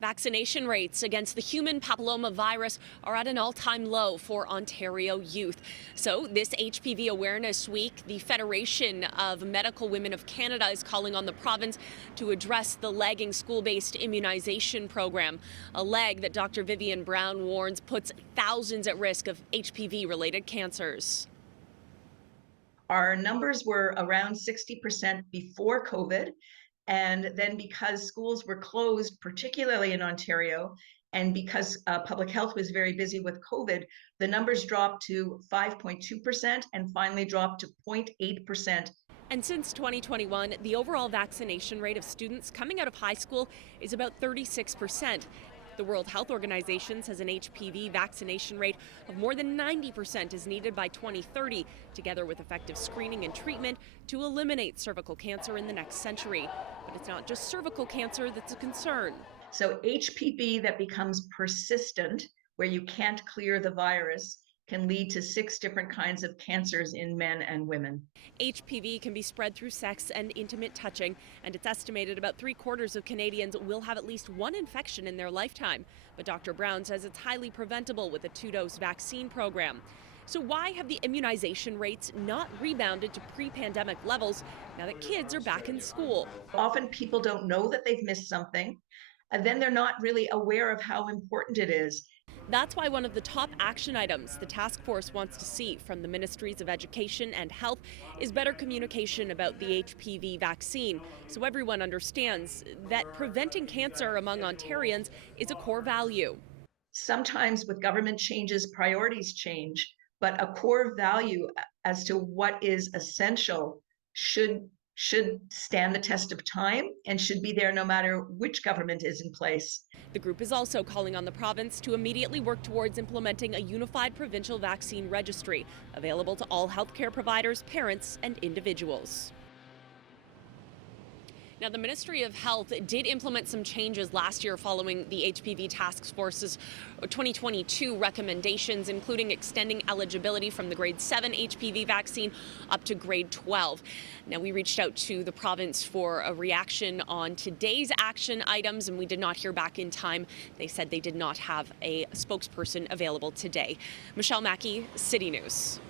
Vaccination rates against the human papillomavirus are at an all-time low for Ontario youth. So this HPV Awareness Week, the Federation of Medical Women of Canada is calling on the province to address the lagging school-based immunization program, a lag that Dr. Vivian Brown warns puts thousands at risk of HPV-related cancers. Our numbers were around 60% before COVID. And then because schools were closed, particularly in Ontario, and because public health was very busy with COVID, the numbers dropped to 5.2% and finally dropped to 0.8%. And since 2021, the overall vaccination rate of students coming out of high school is about 36%. The World Health Organization says an HPV vaccination rate of more than 90% is needed by 2030, together with effective screening and treatment to eliminate cervical cancer in the next century. But it's not just cervical cancer that's a concern. So HPV that becomes persistent, where you can't clear the virus, can lead to 6 different kinds of cancers in men and women. HPV can be spread through sex and intimate touching, and it's estimated about 3/4 of Canadians will have at least one infection in their lifetime. But Dr. Brown says it's highly preventable with a 2-dose vaccine program. So why have the immunization rates not rebounded to pre-pandemic levels now that kids are back in school? Often people don't know that they've missed something, and then they're not really aware of how important it is. That's why one of the top action items the task force wants to see from the Ministries of Education and Health is better communication about the HPV vaccine, so everyone understands that preventing cancer among Ontarians is a core value. Sometimes with government changes, priorities change, but a core value as to what is essential should stand the test of time and should be there no matter which government is in place. The group is also calling on the province to immediately work towards implementing a unified provincial vaccine registry available to all healthcare providers, parents, and individuals. Now, the Ministry of Health did implement some changes last year following the HPV Task Force's 2022 recommendations, including extending eligibility from the grade 7 HPV vaccine up to grade 12. Now, we reached out to the province for a reaction on today's action items, and we did not hear back in time. They said they did not have a spokesperson available today. Michelle Mackey, City News.